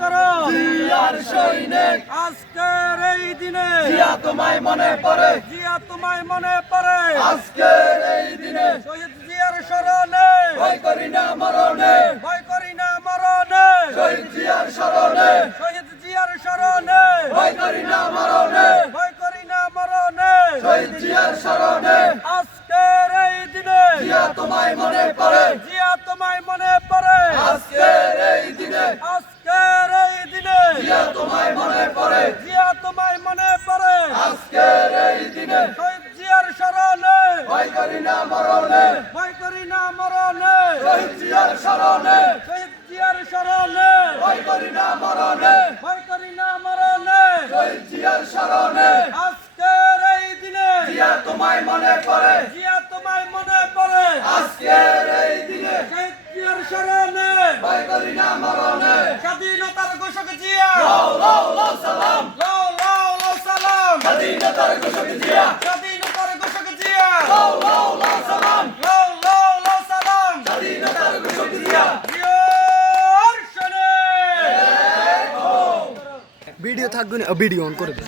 করো। জিয়ার সৈনিক। আজকের এই দিনে জিয়া তোমায় মনে পড়ে। জিয়া তোমায় মনে পড়ে। আজকের এই দিনে শহীদ জিয়ার স্মরণে। ভয় করি না মরণে। ভয় করি না মরণে। শহীদ জিয়ার স্মরণে। শহীদ জিয়ার স্মরণে। ভয় করি না মরণে। ভয় করি না মরণে। শহীদ জিয়ার স্মরণে। আজকের এই দিনে জিয়া তোমায় মনে পড়ে। জিয়া তোমায় মনে পড়ে আজকের এই দিনে আজকের এই দিনে জিয়া তোমায় মনে পড়ে জিয়া তোমায় মনে পড়ে আজকের এই দিনে শহীদ জিয়ার স্মরণে ভয় করি না মরণে ভয় করি না মরণে শহীদ জিয়ার স্মরণে শহীদ জিয়ার স্মরণে ভয় করি না মরণে ভয় করি না মরণে শহীদ জিয়ার স্মরণে। আজকের এই দিনে জিয়া তোমায় মনে পড়ে জিয়া তোমায় মনে পড়ে আজকের এই দিনে শহীদ জিয়ার স্মরণে ভয় করি না মরণে। স্বাধীনতার ঘোষক জিয়া লাও লাও লাও সালাম লাও লাও লাও সালাম স্বাধীনতার ঘোষক জিয়া। স্বাধীনতার ঘোষক জিয়া। লাও লাও লাও সালাম। লাও লাও লাও সালাম। স্বাধীনতার ঘোষক জিয়া। ভিডিও থাকবে না ভিডিও অন করে দে